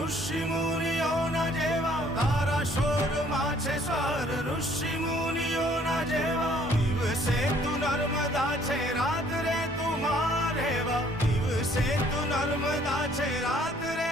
ઋષિ મુનિઓના જેવા તારા શોરમાં છે સ્વર ઋષિ મુનિઓના જેવા દિવસે તું નર્મદા છે રાત્રે તું મારેવા દિવસે તું નર્મદા છે રાત્રે